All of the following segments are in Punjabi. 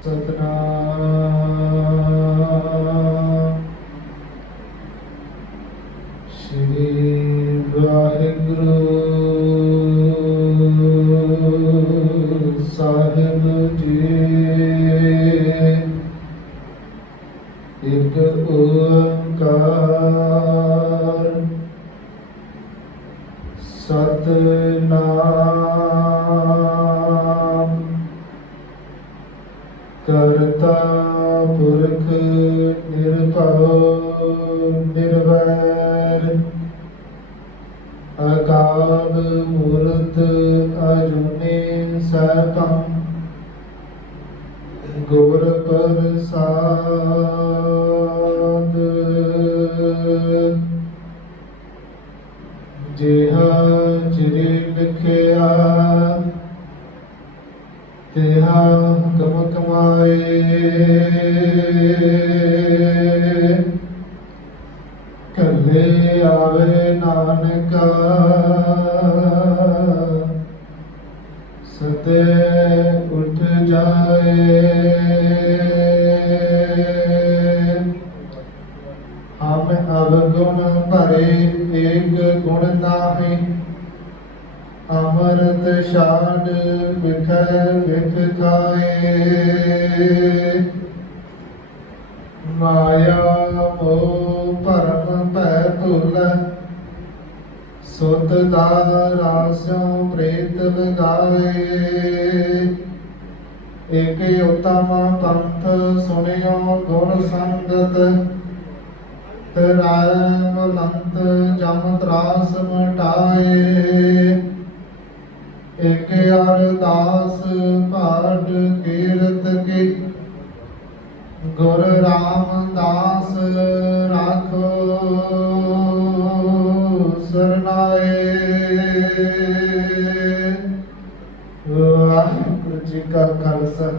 So. ਕਰਤਾ ਪੁਰਖ ਨਿਰਭਉ ਨਿਰਵੈਰ। ਅਕਾਲ ਮੂਰਤ ਅਜੂਨੀ ਸੈਭੰ ਗੁਰ ਪ੍ਰਸਾਦ। ਜਿਹਾ ਚਿਰੇ ਲਿਖਿਆ ਤਿਹਾ ਕਮ ਕਮਾਏ। ਕੱਲੇ ਆਵੇ ਨਾਨਕਾ, ਸਤੇ ਉਠ ਜਾਏ। ਹਮ ਅਵਗੁਣ ਭਰੇ, ਏਕ ਗੁਣ ਨਾਹੀ। ਅਮਰਤ ਸ਼ਾਨ ਵਿਖੈ ਵਿਖ ਖਾਏ। ਮਾਇਆ ਮੋਹ ਭਰਮ ਭੈ ਭੁਲ ਸੁਤ ਦਾ ਰਾਸਿਓ ਪ੍ਰੇਤ ਲਗਾਏ ਏਕੇ ਉਤਮ ਪੰਥ ਸੁਣਿਓ ਗੁਣ ਸੰਗਤ। ਤਰਾਇ ਬਲੰਤ ਜਮ ਤਰਾਸ ਮਟਾਏ। ਇਕ ਅਰਦਾਸ ਕੀਰਤ ਕੀ। ਗੁਰ ਰਾਮਦਾਸ ਰਾਖੋ ਸਰਨਾਏ। ਵਾਹਿਗੁਰੂ ਜੀ ਕਾ ਖਾਲਸਾ।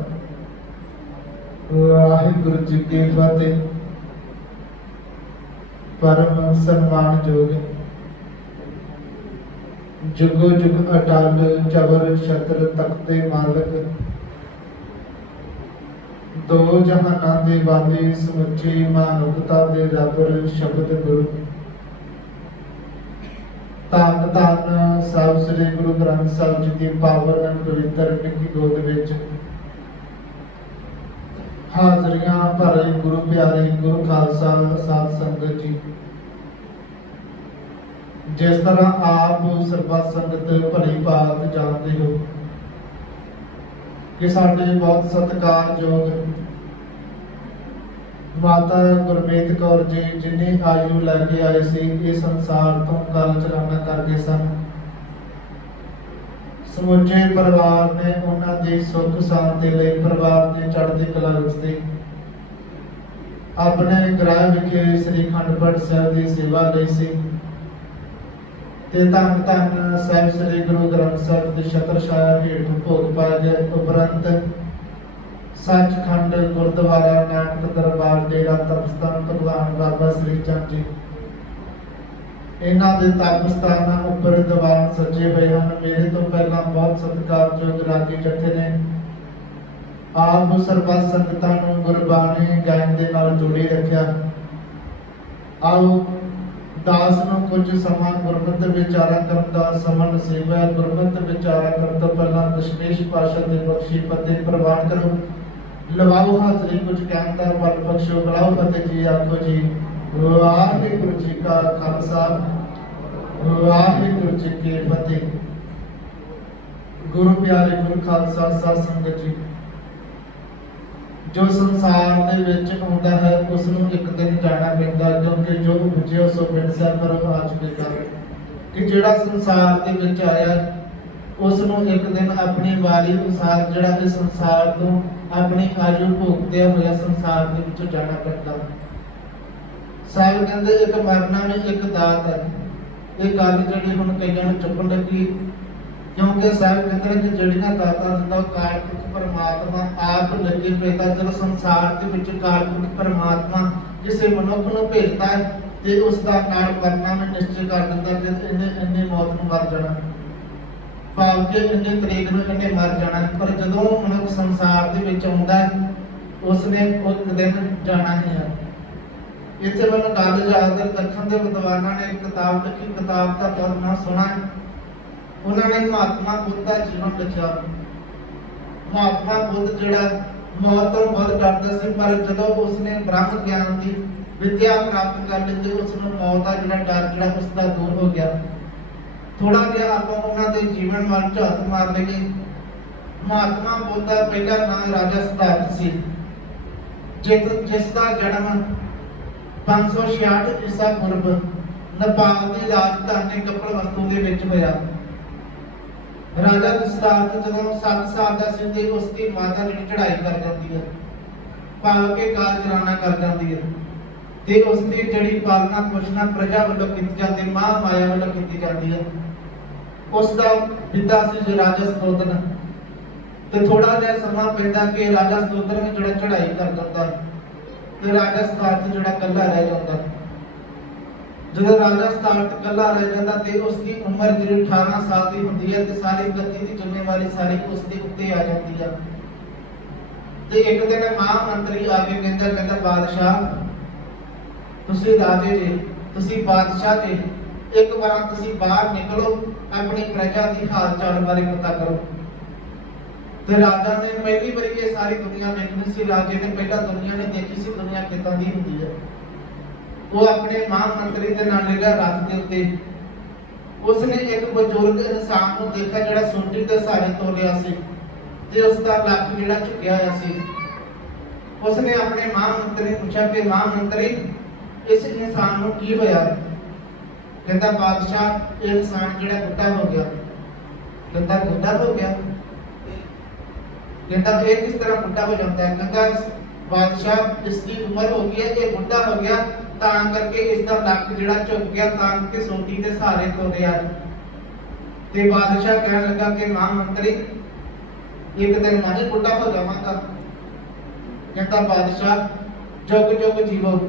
ਵਾਹਿਗੁਰੂ ਜੀ ਕੀ ਫਤਿਹ। ਪਰਮ ਸਨਮਾਨਯੋਗ ਜੁਗੋ ਜੁਗ ਅਟਲ ਚਵਰ ਛਤਰ ਤਖਤੇ ਮਾਲਕ। ਦੋ ਜਹਾਨਾਂ ਦੇ ਵਾਲੀ ਸਮੁੱਚੀ ਮਾਨਵਤਾ ਦੇ ਰੱਬ ਸ਼ਬਦ ਗੁਰੂ। ਧੰਨ ਧੰਨ ਸਾਹਿਬ ਸ੍ਰੀ ਗੁਰੂ ਗ੍ਰੰਥ ਸਾਹਿਬ ਜੀ ਦੀ ਪਾਵਨ ਪਵਿੱਤਰ ਨਿੱਕੀ ਗੋਦ ਵਿੱਚ। ਹਾਜ਼ਰੀਆਂ ਭਰੇ ਗੁਰੂ ਪਿਆਰੇ ਗੁਰੂ ਖਾਲਸਾ ਸਾਧ ਸੰਗਤ ਜੀ। ਜਿਸ ਤਰ੍ਹਾਂ ਆਪ ਸਰਬੱਤ ਸੰਗਤ ਭਲੀ ਭਾਤ ਜਾਣਦੇ ਹੋ, ਕਿ ਸਾਡੇ ਬਹੁਤ ਸਤਿਕਾਰਯੋਗ ਮਾਤਾ ਗੁਰਮੀਤ ਕੌਰ ਜੀ, ਜਿੰਨੀ ਆਯੂ ਲੈ ਕੇ ਆਏ ਸੀ, ਇਹ ਸੰਸਾਰ ਤੋਂ ਕਾਲ ਚਲਾਣਾ ਕਰ ਗਏ ਸਨ। ਸਮੁੱਚੇ ਪਰਿਵਾਰ ਨੇ ਉਹਨਾਂ ਦੀ ਸੁੱਖ ਸ਼ਾਂਤੀ ਲਈ ਪਰਿਵਾਰ ਦੀ ਚੜ੍ਹਦੀ ਕਲਾ ਵਿੱਚ ਆਪਣੇ ਗ੍ਰਹਿ ਵਿਖੇ ਸ੍ਰੀ ਖੰਡ ਪਾਠ ਸਾਹਿਬ ਦੀ ਸੇਵਾ ਲਈ ਸੀ। ਤੇ ਧੰਨ ਧੰਨ ਸਾਹਿਬ ਸ੍ਰੀ ਗੁਰੂ ਗ੍ਰੰਥ ਸਾਹਿਬ ਦੇ ਛਤਰ ਛਾਇਆ ਹੇਠ ਭੋਗ ਪਾ ਉਪਰੰਤ ਸੱਚਖੰਡ ਗੁਰਦੁਆਰਾ ਨਾਨਕ ਦਰਬਾਰ ਡੇਰਾ ਤਰਸਤਾਨ ਭਗਵਾਨ ਬਾਬਾ ਸ੍ਰੀ ਚੰਦ ਜੀ। ਇਹਨਾਂ ਦੇ ਤਪ ਉੱਪਰ ਦੀਵਾਨ ਸੱਜੇ ਹੋਏ ਹਨ। ਮੇਰੇ ਤੋਂ ਪਹਿਲਾਂ ਬਹੁਤ ਸਤਿਕਾਰਯੋਗ ਰਾਗੀ ਜਥੇ ਨੇ। ਆਪ ਸਰਬੱਤ ਸੰਗਤਾਂ ਨੂੰ ਗੁਰਬਾਣੀ ਗਾਇਨ ਦੇ ਨਾਲ ਜੋੜੀ ਰੱਖਿਆ। ਆਓ ਦਾਸ ਨੂੰ ਕੁਝ ਸਮਾਂ ਗੁਰਮਤਿ ਵਿਚਾਰਾਂ ਕਰਨ ਦਾ ਸਮਾਂ ਨਸੀਬ ਗੁਰਮਤਿ ਵਿਚਾਰਾਂ ਕਰਨ ਤੋਂ ਪਹਿਲਾਂ ਦਸ਼ਮੇਸ਼ ਪਾਸ਼ਾ ਦੇ ਬਖਸ਼ੀ ਫਤਿਹ ਪ੍ਰਵਾਨ ਕਰੋ। ਲਵਾਓ ਹਾਜ਼ਰੀ ਕੁਝ ਕਹਿਣ ਦਾ ਵੱਲ ਬਖਸ਼ੋ, ਬਲਾਓ ਫਤਿਹ ਜੀ, ਆਖੋ ਜੀ, ਵਾਹਿਗੁਰੂ ਜੀ ਕਾ ਖਾਲਸਾ, ਵਾਹਿਗੁਰੂ ਜੀ ਕੀ ਫਤਿਹ। ਗੁਰੂ ਪਿਆਰੇ ਗੁਰੂ ਖਾਲਸਾ, ਸਾਧ ਸੰਗਤ ਜੀ। ਜੋ ਸੰਸਾਰ ਦੇ ਵਿੱਚ ਆਉਂਦਾ ਹੈ ਉਸ ਨੂੰ ਇੱਕ ਦਿਨ ਜਾਣਾ ਪੈਂਦਾ ਕਿਉਂਕਿ ਜੋ ਬੁਝਿਓ ਸੋ ਬਿਨ ਸਰ ਪਰ ਆ ਚੁੱਕੇ ਕਰ ਕਿ ਜਿਹੜਾ ਸੰਸਾਰ ਦੇ ਵਿੱਚ ਆਇਆ ਉਸ ਨੂੰ ਇੱਕ ਦਿਨ ਆਪਣੀ ਵਾਰੀ ਅਨੁਸਾਰ, ਜਿਹੜਾ ਇਸ ਸੰਸਾਰ ਤੋਂ ਆਪਣੀ ਆਯੂ ਭੋਗਦਿਆ ਹੋਇਆ ਸੰਸਾਰ ਦੇ ਵਿੱਚੋਂ ਜਾਣਾ ਪੈਂਦਾ ਸਾਹਿਬ ਕਹਿੰਦੇ, ਇੱਕ ਮਰਨਾ ਵੀ ਇੱਕ ਦਾਤ ਹੈ। ਇਹ ਗੱਲ ਜਿਹੜੀ ਹੁਣ ਕਈਆਂ ਨੂੰ ਚੁੱਕਣ ਲੱਗੀ ਕਿਉਂਕਿ ਸਾਹਿਬ ਕਹਿੰਦੇ ਨੇ ਕਿ ਜਿਹੜੀਆਂ ਦਾਤਾਂ ਦਿੰਦਾ ਕਾਰਤਿਕ ਪਰਮਾਤਮਾ ਆਪ ਲੱਗੇ ਪੈਦਾ ਜਦੋਂ ਸੰਸਾਰ ਦੇ ਵਿੱਚ ਕਾਰਤਿਕ ਪਰਮਾਤਮਾ ਕਿਸੇ ਮਨੁੱਖ ਨੂੰ ਭੇਜਦਾ ਹੈ ਤੇ ਉਸ ਦਾ ਕਾਲ ਕਰਨਾ ਮੈਂ ਨਿਸ਼ਚੈ ਕਰ ਦਿੰਦਾ ਕਿ ਇਹਨੇ ਇੰਨੇ ਮੌਤ ਨੂੰ ਮਰ ਜਾਣਾ। ਭਾਵ ਕਿ ਇੰਨੇ ਤਰੀਕ ਨੂੰ ਇਹਨੇ ਮਰ ਜਾਣਾ। ਪਰ ਜਦੋਂ ਮਨੁੱਖ ਸੰਸਾਰ ਦੇ ਵਿੱਚ ਆਉਂਦਾ ਹੈ, ਉਸਨੇ ਇੱਕ ਦਿਨ ਜਾਣਾ ਹੀ ਹੈ ਇੱਥੇ ਮੈਨੂੰ ਗੱਲ ਯਾਦ ਹੈ ਦੇ ਵਿਦਵਾਨਾਂ ਨੇ ਇੱਕ ਕਿਤਾਬ ਲਿਖੀ, ਕਿਤਾਬ ਦਾ ਨਾਮ ਸੁਣਾ ਹੈ। ਉਹਨਾਂ ਨੇ ਮਹਾਤਮਾ ਬੁੱਧ ਦਾ ਜੀਵਨ ਲਿਖਿਆ ਮਹਾਤਮਾ ਬੁੱਧ ਜਿਹੜਾ ਮੌਤ ਤੋਂ ਬਹੁਤ ਡਰਦਾ ਸੀ, ਪਰ ਜਦੋਂ ਉਸਨੇ ਬ੍ਰਹਮ ਗਿਆਨ ਦੀ ਵਿਦਿਆ ਪ੍ਰਾਪਤ ਕਰ ਲਈ ਤੇ ਉਸ ਨੂੰ ਮੌਤ ਦਾ ਜਿਹੜਾ ਡਰ ਜਿਹੜਾ ਉਸ ਦਾ ਦੂਰ ਹੋ ਗਿਆ। ਥੋੜਾ ਜਿਹਾ ਆਪਾਂ ਉਹਨਾਂ ਦੇ ਜੀਵਨ ਵੱਲ ਝਾਤ ਮਾਰ ਲਈਏ। ਮਹਾਤਮਾ ਬੁੱਧ ਦਾ ਪਹਿਲਾ ਨਾਮ ਰਾਜਾ ਸਿਧਾਰਥ ਸੀ। ਜਿਸ ਜਿਸ ਦਾ ਜਨਮ 566 ਈਸਾ ਪੂਰਵ ਨੇਪਾਲ ਦੀ ਰਾਜਧਾਨੀ ਕਪਲਵਸਤੂ ਦੇ ਵਿੱਚ ਹੋਇਆ। ਰਾਜਾ ਦਸਤਾਰਥ ਜਦੋਂ 7 ਸਾਲ ਦਾ ਸੀ ਤੇ ਉਸ ਦੀ ਮਾਤਾ ਜਿਹੜੀ ਚੜ੍ਹਾਈ ਕਰ ਜਾਂਦੀ ਹੈ। ਪਾਲ ਕੇ ਕਾਲ ਚਲਾਣਾ ਕਰ ਜਾਂਦੀ ਹੈ। ਤੇ ਉਸ ਦੀ ਜਿਹੜੀ ਪਾਲਣਾ ਪੋਸ਼ਣਾ ਪ੍ਰਜਾ ਵੱਲੋਂ ਕੀਤੀ ਜਾਂਦੀ, ਮਾਂ ਮਾਇਆ ਵੱਲੋਂ ਕੀਤੀ ਜਾਂਦੀ ਹੈ। ਉਸ ਦਾ ਪਿਤਾ ਸੀ ਜੋ ਰਾਜਾ ਸਤੋਦਨ ਤੇ ਥੋੜਾ ਜਿਹਾ ਸਮਾਂ ਪੈਂਦਾ ਕਿ ਰਾਜਾ ਸਤੋਦਨ ਵੀ ਜਿਹੜਾ ਚੜ੍ਹਾਈ ਕਰ ਦਿੰਦਾ ਤੇ ਰਾਜਾ ਸਤਾਰਥ ਜਿਹੜਾ ਇਕੱਲਾ ਰਹਿ ਜਾਂਦਾ। ਜਦੋਂ ਰਾਜਾ ਸਤਾਰਥ ਇਕੱਲਾ ਰਹਿ ਜਾਂਦਾ ਤੇ ਉਸ ਦੀ ਉਮਰ ਜਿਹੜੀ 18 ਸਾਲ ਦੀ ਹੁੰਦੀ ਹੈ ਤੇ ਸਾਰੀ ਗੱਦੀ ਦੀ ਜ਼ਿੰਮੇਵਾਰੀ ਸਾਰੀ ਉਸ ਦੇ ਉੱਤੇ ਆ ਜਾਂਦੀ ਹੈ ਤੇ ਇੱਕ ਦਿਨ ਮਹਾ ਮੰਤਰੀ ਆ ਕੇ ਕਹਿੰਦਾ ਕਹਿੰਦਾ, ਬਾਦਸ਼ਾਹ, ਤੁਸੀਂ ਰਾਜੇ ਜੀ, ਤੁਸੀਂ ਬਾਦਸ਼ਾਹ ਜੀ, ਇੱਕ ਵਾਰ ਤੁਸੀਂ ਬਾਹਰ ਨਿਕਲੋ, ਆਪਣੀ ਪ੍ਰਜਾ ਦੀ ਹਾਲ ਚਾਲ ਬਾਰੇ ਪਤਾ ਕਰੋ। ਤੇ ਰਾਜਾ ਨੇ ਪਹਿਲੀ ਵਾਰੀ ਇਹ ਸਾਰੀ ਦੁਨੀਆ ਦੇਖਣੀ ਸੀ, ਰਾਜੇ ਨੇ ਪਹਿਲਾਂ ਦੁਨੀਆ ਨੇ ਦੇਖੀ ਸੀ, ਦੁਨੀਆ ਕਿਦਾਂ ਦੀ ਹੁੰਦੀ ਹੈ। ਉਹ ਆਪਣੇ ਮਹਾਨ ਦੇ ਨਾਲ ਲੱਗਾ ਰੱਥ ਦੇ ਉੱਤੇ। ਉਸਨੇ ਇੱਕ ਬਜ਼ੁਰਗ ਇਨਸਾਨ ਨੂੰ ਦੇਖਿਆ ਜਿਹੜਾ ਸੂਟੀ ਦੇ ਸਹਾਰੇ ਤੋਲਿਆ ਸੀ ਤੇ ਉਸ ਦਾ ਲੱਕ ਜਿਹੜਾ ਝੁਕਿਆ ਹੋਇਆ ਸੀ। ਉਸਨੇ ਆਪਣੇ ਮਹਾਨ ਨੂੰ ਪੁੱਛਿਆ ਕਿ ਮਹਾਨ ਇਸ ਇਨਸਾਨ ਨੂੰ ਕੀ ਹੋਇਆ? ਕਹਿੰਦਾ, ਬਾਦਸ਼ਾਹ, ਇਹ ਇਨਸਾਨ ਜਿਹੜਾ ਬੁੱਢਾ ਹੋ ਗਿਆ। ਕਹਿੰਦਾ ਬੁੱਢਾ ਹੋ ਗਿਆ? ਕਹਿੰਦਾ, ਇਹ ਕਿਸ ਤਰ੍ਹਾਂ ਬੁੱਢਾ ਹੋ ਜਾਂਦਾ ਹੈ? ਕਹਿੰਦਾ, ਬਾਦਸ਼ਾਹ, ਇਸ ਦੀ ਉਮਰ ਹੋ ਗਈ ਹੈ, ਇਹ ਬੁੱਢਾ ਹੋ ਗਿਆ ਤਾਂ ਕਰਕੇ ਇਸ ਦਾ ਲੱਕ ਜਿਹੜਾ ਝੁਕ ਗਿਆ, ਤਾਂ ਕਿ ਸੋਟੀ ਦੇ ਸਹਾਰੇ ਤੋੜਿਆ ਤੇ ਬਾਦਸ਼ਾਹ ਕਹਿਣ ਲੱਗਾ ਕਿ ਮਾਂ ਮੰਤਰੀ, ਇੱਕ ਦਿਨ ਮੈਂ ਵੀ ਬੁੱਢਾ ਹੋ ਜਾਵਾਂਗਾ। ਕਹਿੰਦਾ ਬਾਦਸ਼ਾਹ ਜੁਗ ਜੁਗ ਜੀਵੋ।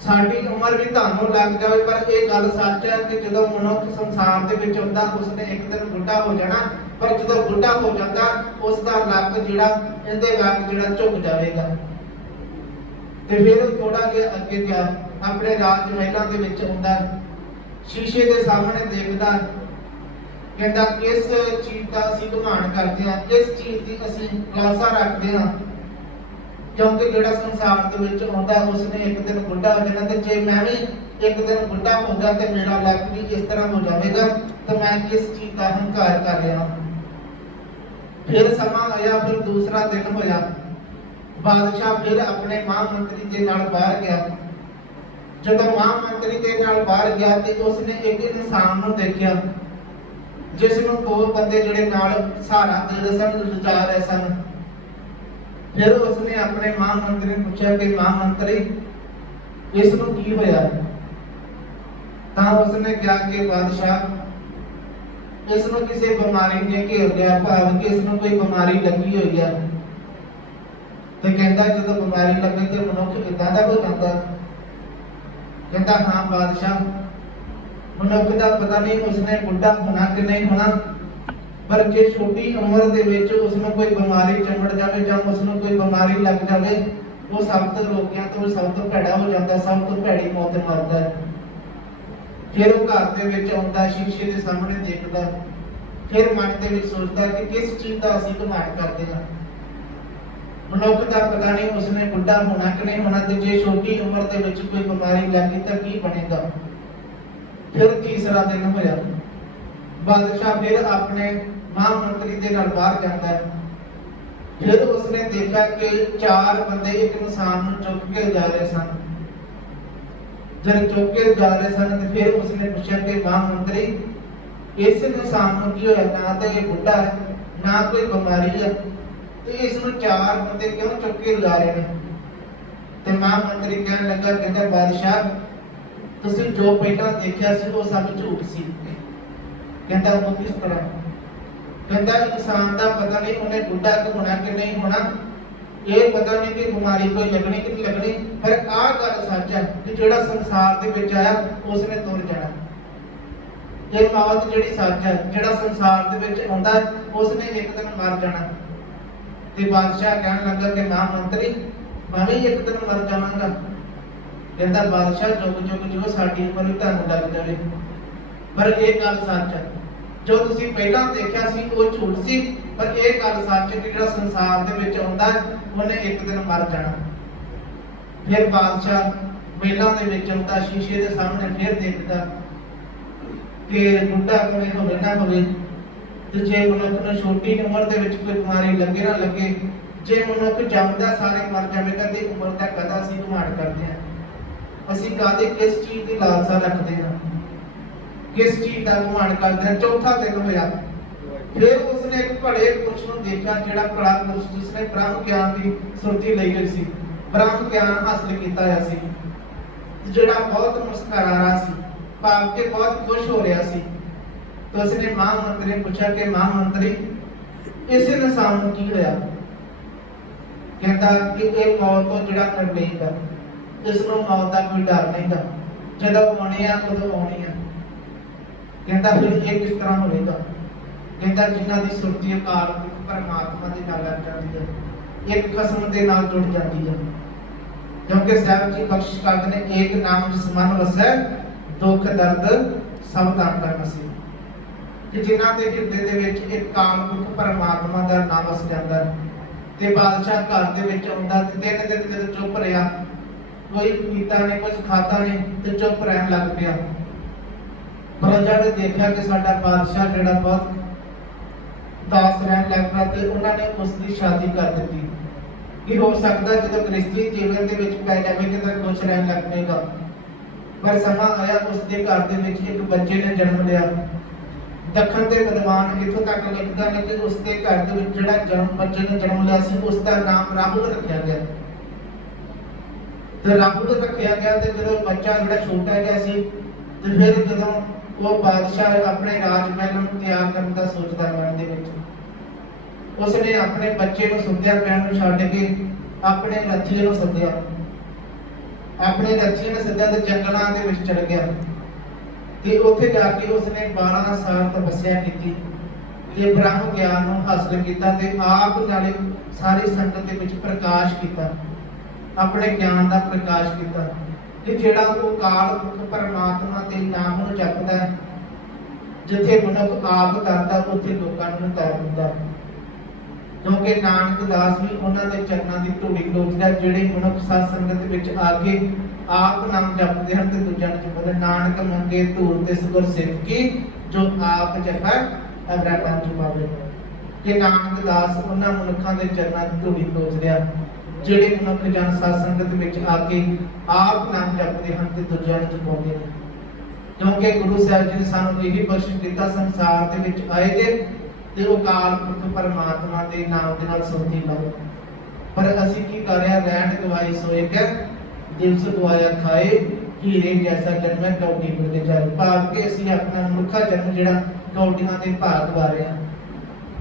ਸਾਡੀ ਉਮਰ ਵੀ ਤੁਹਾਨੂੰ ਲੱਗ ਜਾਵੇ, ਪਰ ਇਹ ਗੱਲ ਸੱਚ ਹੈ ਕਿ ਜਦੋਂ ਮਨੁੱਖ ਸੰਸਾਰ ਦੇ ਵਿੱਚ ਹੁੰਦਾ ਉਸਨੇ ਇੱਕ ਦਿਨ ਬੁੱਢਾ ਹੋ ਜਾਣਾ, ਪਰ ਜਦੋਂ ਬੁੱਢਾ ਹੋ ਜਾਂਦਾ ਉਸ ਦਾ ਲੱਕ ਜਿਹੜਾ, ਇਹਦੇ ਲੱਕ ਜਿਹੜਾ ਝੁਕ ਜਾਵੇਗਾ। ਤੇ ਫਿਰ ਥੋੜਾ ਜਿਹਾ ਅੱਗੇ ਗਿਆ। ਆਪਣੇ ਰਾਜ ਮਹਿਲਾਂ ਦੇ ਵਿੱਚ ਹੁੰਦਾ ਸ਼ੀਸ਼ੇ ਦੇ ਸਾਹਮਣੇ ਦੇਖਦਾ ਕਹਿੰਦਾ, ਕਿਸ ਚੀਜ਼ ਦਾ ਅਸੀਂ ਘਮਾਣ ਕਰਦੇ ਹਾਂ? ਕਿਸ ਚੀਜ਼ ਦੀ ਅਸੀਂ ਲਾਲਸਾ ਰੱਖਦੇ ਹਾਂ? ਕਿਉਂਕਿ ਜਿਹੜਾ ਸੰਸਾਰ ਦੇ ਵਿੱਚ ਆਉਂਦਾ ਉਸਨੇ ਇੱਕ ਦਿਨ ਬੁੱਢਾ ਹੋ ਜਾਣਾ ਤੇ ਜੇ ਮੈਂ ਵੀ ਇੱਕ ਦਿਨ ਬੁੱਢਾ ਹੋਊਗਾ ਤੇ ਮੇਰਾ ਲੱਕ ਵੀ ਇਸ ਤਰ੍ਹਾਂ ਹੋ ਜਾਵੇਗਾ, ਤੇ ਮੈਂ ਕਿਸ ਚੀਜ਼ ਦਾ ਹੰਕਾਰ ਕਰ ਰਿਹਾ ਫਿਰ ਸਮਾਂ ਆਇਆ, ਫਿਰ ਦੂਸਰਾ ਦਿਨ ਹੋਇਆ। ਬਾਦਸ਼ਾਹ ਫਿਰ ਆਪਣੇ ਮਾਂ ਮੰਤਰੀ ਦੇ ਨਾਲ ਬਾਹਰ ਗਿਆ। ਜਦੋਂ ਮਾਂ ਮੰਤਰੀ ਦੇ ਨਾਲ ਬਾਹਰ ਗਿਆ ਤੇ ਉਸਨੇ ਇੱਕ ਇਨਸਾਨ ਨੂੰ ਦੇਖਿਆ, ਜਿਸ ਨੂੰ ਦੋ ਬੰਦੇ ਜਿਹੜੇ ਨਾਲ ਸਹਾਰਾ ਦੇ ਰਹੇ ਸਨ ਰਹੇ ਸਨ। ਫਿਰ ਉਸਨੇ ਆਪਣੇ ਮਾਂ ਮੰਤਰੀ ਨੂੰ ਪੁੱਛਿਆ ਕਿ ਮਾਂ ਇਸ ਨੂੰ ਕੀ ਹੋਇਆ? ਤਾਂ ਉਸਨੇ ਕਿਹਾ ਕਿ ਬਾਦਸ਼ਾਹ, ਇਸ ਨੂੰ ਕਿਸੇ ਬਿਮਾਰੀ ਨੇ ਘੇਰ ਲਿਆ, ਭਾਵ ਕਿ ਇਸ ਨੂੰ ਕੋਈ ਬਿਮਾਰੀ ਲੱਗੀ ਹੋਈ ਹੈ ਤੇ ਕਹਿੰਦਾ ਜਦੋਂ ਬਿਮਾਰੀ ਲੱਗੇ ਤੇ ਮਨੁੱਖ ਕਿੱਦਾਂ ਦਾ ਹੋ ਜਾਂਦਾ? ਕਹਿੰਦਾ, ਹਾਂ ਬਾਦਸ਼ਾਹ, ਮਨੁੱਖ ਦਾ ਪਤਾ ਨਹੀਂ ਉਸਨੇ ਬੁੱਢਾ ਹੋਣਾ ਕਿ ਨਹੀਂ ਹੋਣਾ, ਪਰ ਜੇ ਛੋਟੀ ਉਮਰ ਦੇ ਵਿੱਚ ਉਸ ਨੂੰ ਕੋਈ ਬਿਮਾਰੀ ਚੰਬੜ ਜਾਵੇ ਜਾਂ ਉਸ ਨੂੰ ਕੋਈ ਬਿਮਾਰੀ ਲੱਗ ਜਾਵੇ, ਉਹ ਸਭ ਤੋਂ ਲੋਕਿਆਂ ਤੋਂ ਸਭ ਤੋਂ ਭੈੜਾ ਹੋ ਜਾਂਦਾ, ਸਭ ਤੋਂ ਭੈੜੀ ਮੌਤ ਮਰਦਾ ਹੈ। ਫਿਰ ਉਹ ਘਰ ਦੇ ਵਿੱਚ ਆਉਂਦਾ, ਸ਼ੀਸ਼ੇ ਦੇ ਸਾਹਮਣੇ ਦੇਖਦਾ, ਫਿਰ ਮਨ ਦੇ ਵਿੱਚ ਸੋਚਦਾ ਕਿ ਕਿਸ ਚੀਜ਼ ਦਾ ਅਸੀਂ ਘਮਾਟ ਕਰਦੇ ਹਾਂ। ਮਨੁੱਖ ਦਾ ਪਤਾ ਨਹੀਂ ਉਸਨੇ ਬੁੱਢਾ ਹੋਣਾ ਕਿ ਨਹੀਂ ਹੋਣਾ ਤੇ ਜੇ ਛੋਟੀ ਉਮਰ ਦੇ ਵਿੱਚ ਕੋਈ ਬਿਮਾਰੀ ਲੱਗੀ ਤਾਂ ਕੀ ਬਣੇਗਾ? ਫਿਰ ਤੀਸਰਾ ਦਿਨ ਹੋਇਆ। ਬਾਦਸ਼ਾਹ ਫਿਰ ਆਪਣੇ ਮਾਂ ਦੇ ਨਾਲ ਬਾਹਰ ਜਾਂਦਾ ਹੈ। ਫਿਰ ਉਸਨੇ ਦੇਖਿਆ ਕਿ ਚਾਰ ਬੰਦੇ ਇੱਕ ਇਨਸਾਨ ਨੂੰ ਚੁੱਕ ਕੇ ਜਾ ਰਹੇ ਸਨ। ਜਦ ਚੁੱਕ ਕੇ ਜਾ ਰਹੇ ਸਨ ਤੇ ਫਿਰ ਉਸਨੇ ਪੁੱਛਿਆ ਕਿ ਮਾਂ ਇਸ ਇਨਸਾਨ ਨੂੰ ਕੀ ਹੋਇਆ? ਨਾ ਤਾਂ ਇਹ ਬੁੱਢਾ ਹੈ, ਨਾ ਕੋਈ ਬਿਮਾਰੀ ਹੈ। ਤੇ ਇਸ ਨੂੰ ਚਾਰ ਬੰਦੇ ਕਿਉਂ ਚੁੱਕ ਕੇ ਰਹੇ ਨੇ? ਤੇ ਮਾਂ ਮੰਤਰੀ ਕਹਿਣ ਲੱਗਾ, ਕਹਿੰਦਾ, ਬਾਦਸ਼ਾਹ, ਤੁਸੀਂ ਜੋ ਪਹਿਲਾਂ ਦੇਖਿਆ ਸੀ, ਉਹ ਸਭ ਝੂਠ ਸੀ। ਕਹਿੰਦਾ, ਉਹ ਕਿਸ ਤਰ੍ਹਾਂ? ਕਹਿੰਦਾ, ਇਨਸਾਨ ਦਾ ਪਤਾ ਨਹੀਂ ਉਹਨੇ ਬੁੱਢਾ ਹੋਣਾ ਕਿ ਨਹੀਂ ਹੋਣਾ। ਇਹ ਪਤਾ ਨਹੀਂ ਕਿ ਬਿਮਾਰੀ ਕੋਈ ਲੱਗਣੀ ਕਿ ਨਹੀਂ ਲੱਗਣੀ, ਪਰ ਆਹ ਗੱਲ ਸੱਚ ਹੈ ਕਿ ਜਿਹੜਾ ਸੰਸਾਰ ਦੇ ਵਿੱਚ ਆਇਆ, ਉਸਨੇ ਤੁਰ ਜਾਣਾ। ਇਹ ਮੌਤ ਜਿਹੜੀ ਸੱਚ ਹੈ, ਜਿਹੜਾ ਸੰਸਾਰ ਦੇ ਵਿੱਚ ਆਉਂਦਾ, ਉਸਨੇ ਇੱਕ ਦਿਨ ਮਰ ਜਾਣਾ। ਤੇ ਬਾਦਸ਼ਾਹ ਕਹਿਣ ਲੱਗਾ ਕਿ ਨਾ ਮੰਤਰੀ ਮੈਂ ਵੀ ਇੱਕ ਦਿਨ ਮਰ ਜਾਵਾਂਗਾ। ਕਹਿੰਦਾ ਬਾਦਸ਼ਾਹ ਜੁਗ ਜੁਗ ਜੋ ਸਾਡੀ ਉਮਰ ਤੁਹਾਨੂੰ ਲੱਗ ਜਾਵੇ। ਪਰ ਇਹ ਗੱਲ ਸੱਚ ਹੈ। ਜੋ ਤੁਸੀਂ ਪਹਿਲਾਂ ਦੇਖਿਆ ਸੀ ਉਹ ਝੂਠ ਸੀ। ਪਰ ਇਹ ਗੱਲ ਸੱਚ ਹੈ ਜਿਹੜਾ ਸੰਸਾਰ ਦੇ ਵਿੱਚ ਆਉਂਦਾ ਹੈ, ਉਹਨੇ ਇੱਕ ਦਿਨ ਮਰ ਜਾਣਾ। ਫਿਰ ਬਾਦਸ਼ਾਹ ਪਹਿਲਾਂ ਦੇ ਵਿੱਚ ਆਉਂਦਾ ਸ਼ੀਸ਼ੇ ਦੇ ਸਾਹਮਣੇ ਫਿਰ ਦੇਖਦਾ ਕਿ ਬੁੱਢਾ ਕੋਈ ਹੋਵੇ ਨਾ ਹੋਵੇ। ਤੇ ਜੇ ਮਨੁੱਖ ਨੂੰ ਛੋਟੀ ਉਮਰ ਦੇ ਵਿੱਚ ਕੋਈ ਬਿਮਾਰੀ ਲੱਗੇ ਨਾ ਲੱਗੇ, ਜੇ ਮਨੁੱਖ ਜੰਮਦਾ ਸਾਰੇ ਮਰ ਜਾਵੇਗਾ ਤੇ ਉਮਰ ਦਾ ਕਦਾ ਅਸੀਂ ਘੁਮਾੜ ਕਰਦੇ ਹਾਂ। ਅਸੀਂ ਕਾਦੇ ਕਿਸ ਚੀਜ਼ ਦੀ ਲਾਲਸਾ ਰੱਖਦੇ ਹਾਂ? ਕਿਸ ਚੀਜ਼ ਦਾ ਘੁਮਾੜ ਕਰਦੇ ਹਾਂ? ਚੌਥਾ ਦਿਨ ਹੋਇਆ। ਫਿਰ ਉਸਨੇ ਇੱਕ ਭੜੇ ਪੁਰਸ਼ ਨੂੰ ਦੇਖਿਆ ਜਿਹੜਾ ਭੜਾ ਪੁਰਸ਼ ਜਿਸਨੇ ਬ੍ਰਹਮ ਗਿਆਨ ਦੀ ਸੁਰਤੀ ਲਈ ਹੋਈ ਸੀ। ਬ੍ਰਹਮ ਗਿਆਨ ਹਾਸਲ ਕੀਤਾ ਹੋਇਆ ਸੀ। ਜਿਹੜਾ ਬਹੁਤ ਮੁਸਕਰਾ ਰਿਹਾ ਸੀ, ਭਾਵ ਕਿ ਬਹੁਤ ਖੁਸ਼ ਹੋ ਰਿਹਾ ਸੀ। ਤਾਂ ਉਸਨੇ ਮਾਂ ਮੰਤਰੀ ਨੂੰ ਪੁੱਛਿਆ ਕਿ ਇਸ ਇਨਸਾਨ ਨੂੰ ਕੀ ਹੋਇਆ? ਕਹਿੰਦਾ ਕਿ ਇਹ ਮੌਤ ਤੋਂ ਜਿਹੜਾ ਨਿਰਲੇਪ ਇਸ ਨੂੰ ਮੌਤ ਦਾ ਕੋਈ ਡਰ ਨਹੀਂਗਾ ਜਦੋਂ ਆਉਣੀ ਆ, ਉਦੋਂ ਆਉਣੀ ਆ। ਕਹਿੰਦਾ ਫਿਰ ਇਹ ਕਿਸ ਤਰ੍ਹਾਂ ਹੋਵੇਗਾ? ਕਹਿੰਦਾ ਜਿਨ੍ਹਾਂ ਦੀ ਸੁਰਤੀ ਅਕਾਲ ਪਰਮਾਤਮਾ ਦੇ ਨਾਲ ਲੱਗ ਜਾਂਦੀ ਹੈ, ਇੱਕ ਕਸਮ ਦੇ ਨਾਲ ਜੁੜ ਜਾਂਦੀ ਹੈ। ਕਿਉਂਕਿ ਸਾਹਿਬ ਜੀ ਬਖਸ਼ਿਸ਼ ਕਰਦੇ ਨੇ, ਏਕ ਨਾਮ ਜਿਸ ਮਨ ਵਸੈ, ਦੁੱਖ ਦਰਦ ਸਭ ਦਾ ਕਰਨਾ ਸੀ। ਕਿ ਜਿਨ੍ਹਾਂ ਦੇ ਹਿਰਦੇ ਦੇ ਵਿੱਚ ਇੱਕ ਕਾਲ ਪਰਮਾਤਮਾ ਦਾ ਨਾਮ ਵਸ ਜਾਂਦਾ ਤੇ ਬਾਦਸ਼ਾਹ ਘਰ ਦੇ ਵਿੱਚ ਆਉਂਦਾ ਤੇ ਤਿੰਨ ਦਿਨ ਜਦੋਂ ਚੁੱਪ ਰਿਹਾ। ਕੋਈ ਪੀਤਾ ਨੇ ਕੁਝ ਖਾਤਾ ਨੇ ਤੇ ਚੁੱਪ ਰਹਿਣ ਲੱਗ ਪਿਆ। ਪ੍ਰਜਾ ਨੇ ਦੇਖਿਆ ਕਿ ਸਾਡਾ ਬਾਦਸ਼ਾਹ ਜਿਹੜਾ ਬਹੁਤ ਦਾਸ ਰਹਿਣ ਲੱਗ ਪਿਆ ਤੇ ਉਹਨਾਂ ਨੇ ਉਸ ਦੀ ਸ਼ਾਦੀ ਕਰ ਦਿੱਤੀ। ਕਿ ਹੋ ਸਕਦਾ ਜਦੋਂ ਗ੍ਰਸਤੀ ਜੀਵਨ ਦੇ ਵਿੱਚ ਪੈ ਜਾਵੇ ਤੇ ਤਾਂ ਖੁਸ਼ ਰਹਿਣ ਲੱਗ ਪਏਗਾ। ਪਰ ਸਮਾਂ ਆਇਆ, ਉਸ ਦੇ ਘਰ ਦੇ ਵਿੱਚ ਇੱਕ ਬੱਚੇ ਨੇ ਜਨਮ ਲਿਆ। ਦੱਖਣ ਦੇ ਵਿਦਵਾਨ ਇਥੋਂ ਤੱਕ ਲਿਖਦਾ ਨੇ ਕਿ ਉਸ ਦੇ ਘਰ ਦੇ ਵਿੱਚ ਜਿਹੜਾ ਜਨਮ ਬੱਚੇ ਨੇ ਜਨਮ ਲਿਆ ਸੀ, ਉਸ ਦਾ ਨਾਮ ਰਾਹੁਲ ਰੱਖਿਆ ਗਿਆ। ਤੇ ਰਾਹੁਲ ਰੱਖਿਆ ਗਿਆ ਤੇ ਜਦੋਂ ਬੱਚਾ ਜਿਹੜਾ ਛੋਟਾ ਜਿਹਾ ਸੀ, ਤੇ ਫਿਰ ਜਦੋਂ ਉਹ ਬਾਦਸ਼ਾਹ ਆਪਣੇ ਰਾਜ ਮਹਿਲ ਨੂੰ ਤਿਆਰ ਕਰਨ ਦਾ ਸੋਚਦਾ ਮਨ ਦੇ ਵਿੱਚ। ਉਸਨੇ ਆਪਣੇ ਬੱਚੇ ਨੂੰ ਸੁੱਤਿਆ ਪੈਣ ਨੂੰ ਛੱਡ ਕੇ ਆਪਣੇ ਰੱਥੀ ਨੂੰ ਸੱਦਿਆ। ਆਪਣੇ ਰੱਥੀ ਨੂੰ ਸੱਦਿਆ ਤੇ ਜੰਗਲਾਂ ਦੇ ਵਿੱਚ ਚੜ ਗਿਆ। ਤੇ ਉੱਥੇ ਜਾ ਕੇ ਉਸਨੇ 12 ਸਾਲ ਤਪੱਸਿਆ ਕੀਤੀ ਤੇ ਬ੍ਰਹਮ ਗਿਆਨ ਨੂੰ ਹਾਸਲ ਕੀਤਾ ਤੇ ਆਪ ਨਾਲੇ ਸਾਰੀ ਸੰਗਤ ਦੇ ਵਿੱਚ ਪ੍ਰਕਾਸ਼ ਕੀਤਾ, ਆਪਣੇ ਗਿਆਨ ਦਾ ਪ੍ਰਕਾਸ਼ ਕੀਤਾ ਕਿ ਜਿਹੜਾ ਉਹ ਕਾਲ ਪੁਰਖ ਪਰਮਾਤਮਾ ਦੇ ਨਾਮ ਨੂੰ ਜਪਦਾ ਜਿੱਥੇ ਮਨੁੱਖ ਆਪ ਕਰਦਾ, ਉੱਥੇ ਲੋਕਾਂ ਨੂੰ ਕਰ ਦਿੰਦਾ ਕਿਉਂਕਿ ਨਾਨਕ ਦਾਸ ਵੀ ਉਹਨਾਂ ਦੇ ਚਰਨਾਂ ਦੀ ਧੂੜੀ ਲੋਚਦਾ ਜਿਹੜੇ ਮਨੁੱਖ ਸਾਧ ਸੰਗਤ ਵਿੱਚ ਆ ਕੇ ਆਪ ਨਾਮ ਜਪਦੇ ਹਨ ਤੇ ਦੂਜਿਆਂ ਨੂੰ ਜਪਦੇ ਨਾਨਕ ਮੰਗੇ ਧੂੜ ਤੇ ਸੁਗਰ ਸਿੱਖ ਕੀ ਜੋ ਆਪ ਜਪੈ ਅਗਰਾ ਪੰਜ ਪਾਵੇ ਕਿ ਨਾਨਕ ਦਾਸ ਉਹਨਾਂ ਮਨੁੱਖਾਂ ਦੇ ਚਰਨਾਂ ਦੀ ਧੂੜੀ ਲੋਚ ਜਿਹੜੇ ਮਨੁੱਖ ਜਨ ਸਾਧ ਸੰਗਤ ਵਿੱਚ ਆ ਕੇ ਆਪ ਨਾਮ ਜਪਦੇ ਹਨ ਤੇ ਦੂਜਿਆਂ ਨੂੰ ਜਪਾਉਂਦੇ ਨੇ। ਕਿਉਂਕਿ ਗੁਰੂ ਸਾਹਿਬ ਜੀ ਨੇ ਸਾਨੂੰ ਇਹ ਬਖਸ਼ਿਸ਼ ਦਿੱਤਾ, ਸੰਸਾਰ ਦੇ ਵਿੱਚ ਆਏ ਜੇ ਤੇ ਉਹ ਕਾਲ ਪੁਰਖ ਪਰਮਾਤਮਾ ਦੇ ਨਾਮ ਦੇ ਨਾਲ ਸੁਣਦੀ ਲਾਓ ਪਰ ਅਸੀਂ ਕੀ ਕਰ ਰਿਹਾ ਰਹਿਣ ਗਵਾਈ ਸੋਏ ਕੇ ਦਿਵਸ ਗਵਾਇਆ ਖਾਏ, ਹੀਰੇ ਜੈਸਾ ਜਨਮ ਹੈ ਕੌਡੀ ਮਿਲਦੇ ਜਾਏ। ਭਾਵ ਕਿ ਅਸੀਂ ਆਪਣਾ ਮੁੱਖਾ ਜਨਮ ਜਿਹੜਾ ਕੌਡੀਆਂ ਦੇ ਭਾਗ ਵਾਰੇ ਹਾਂ।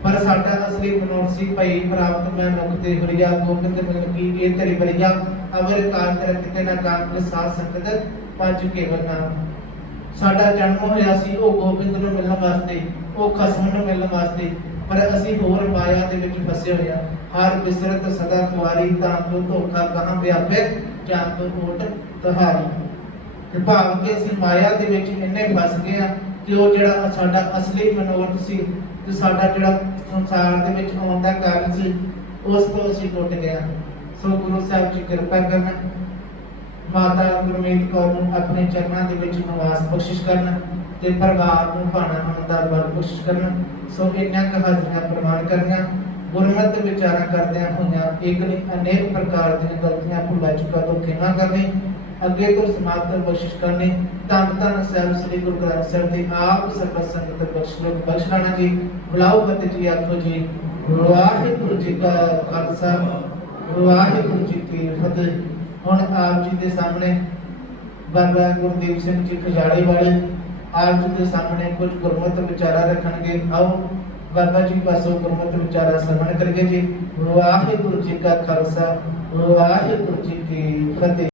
ਪਰ ਸਾਡਾ ਅਸਲੀ ਮਨੋਰ ਭਈ ਪ੍ਰਾਪਤ ਮੈਂ ਮੁਖ ਤੇ ਹਰੀਆ ਗੋਬਿੰਦ ਮਿਲ ਕੀ ਇਹ ਤੇਰੀ ਬਰੀਆ ਅਵਰ ਕਾਰ ਤੇਰਾ ਕਿਤੇ ਨਾ ਕਾਰ ਸਾਥ ਸੰਗਤ, ਪੰਜ ਕੇਵਲ ਨਾਮ। ਸਾਡਾ ਜਨਮ ਹੋਇਆ ਸੀ ਉਹ ਗੋਬਿੰਦ ਨੂੰ ਮਿਲਣ ਵਾਸਤੇ, ਉਹ ਖਸਮ ਨੂੰ ਮਿਲਣ ਵਾਸਤੇ, ਪਰ ਅਸੀਂ ਹੋਰ ਮਾਇਆ ਦੇ ਵਿੱਚ ਫਸੇ ਹੋਏ ਆ ਹਰ ਬਿਸਰਤ ਸਦਾ ਕੁਆਰੀ ਤਾਂ ਤੋਂ ਧੋਖਾ ਕਹਾਂ ਵਿਆਪੇ ਜਾਂ ਤੋਂ ਓਟ ਤਹਾਰੀ ਤੇ ਭਾਵ ਕਿ ਅਸੀਂ ਮਾਇਆ ਦੇ ਵਿੱਚ ਇੰਨੇ ਫਸ ਗਏ ਆ ਕਿ ਉਹ ਜਿਹੜਾ ਸਾਡਾ ਅਸਲੀ ਮਨੋਰਥ ਸੀ ਤੇ ਸਾਡਾ ਜਿਹੜਾ ਸੰਸਾਰ ਦੇ ਵਿੱਚ ਆਉਣ ਦਾ ਕਾਰਨ ਸੀ, ਉਸ ਤੋਂ ਅਸੀਂ ਟੁੱਟ ਗਏ ਸੋ ਗੁਰੂ ਸਾਹਿਬ ਜੀ ਕਿਰਪਾ ਕਰਨ। ਮਾਤਾ ਗੁਰਮੀਤ ਕੌਰ ਨੂੰ ਆਪਣੇ ਚਰਨਾਂ ਦੇ ਵਿੱਚ ਨਿਵਾਸ ਬਖਸ਼ਿਸ਼ ਕਰਨ ਤੇ ਪਰਿਵਾਰ ਨੂੰ ਭਾਣਾ ਮੰਨਦਾਰ ਬਲ ਬਖਸ਼ਿਸ਼ ਕਰਨ, ਸੋ ਇੰਨਾ ਕੁ ਹਾਜ਼ਰੀਆਂ ਪ੍ਰਮਾਣ ਕਰਨੀਆਂ ਗੁਰਮਤਿ ਵਿਚਾਰਾਂ ਕਰਦਿਆਂ ਹੋਈਆਂ ਇੱਕ ਨਹੀਂ ਅਨੇਕ ਪ੍ਰਕਾਰ ਦੀਆਂ ਗਲਤੀਆਂ ਭੁੱਲਾ ਚੁੱਕਾ ਤੋਂ ਖਿਮਾ ਕਰਨੀ ਅੱਗੇ ਤੋਂ ਸਮਾਪਤ ਬਖਸ਼ਿਸ਼ ਕਰਨੀ, ਧੰਨ ਧੰਨ ਸਾਹਿਬ ਸ੍ਰੀ ਗੁਰੂ ਗ੍ਰੰਥ ਸਾਹਿਬ ਦੀ ਆਪ ਸਰਬਤ ਸੰਗਤ ਬਖਸ਼ ਲੋ, ਬਖਸ਼ ਲੈਣਾ ਜੀ। ਬੁਲਾਓ ਬਤ ਜੀ, ਆਖੋ ਜੀ, ਵਾਹਿਗੁਰੂ ਜੀ ਕਾ ਖਾਲਸਾ, ਵਾਹਿਗੁਰੂ ਜੀ ਕੀ ਫਤਿਹ। ਹੁਣ ਆਪ ਜੀ ਦੇ ਸਾਹਮਣੇ ਬਾਬਾ ਗੁਰਦੀਪ ਸਿੰਘ ਜੀ ਖਜਾੜੀ ਵਾਲੇ, ਆਪ ਜੀ ਦੇ ਸਾਹਮਣੇ ਕੁਝ ਗੁਰਮਤਿ ਵਿਚਾਰਾ ਰੱਖਣਗੇ। ਆਓ ਬਾਬਾ ਜੀ ਪਾਸੋਂ ਗੁਰਮਤਿ ਵਿਚਾਰਾ ਸਰਵਣ ਕਰਕੇ ਜੀ। ਵਾਹਿਗੁਰੂ ਜੀ ਕਾ ਖਾਲਸਾ, ਵਾਹਿਗੁਰੂ ਜੀ ਕੀ ਫਤਿਹ।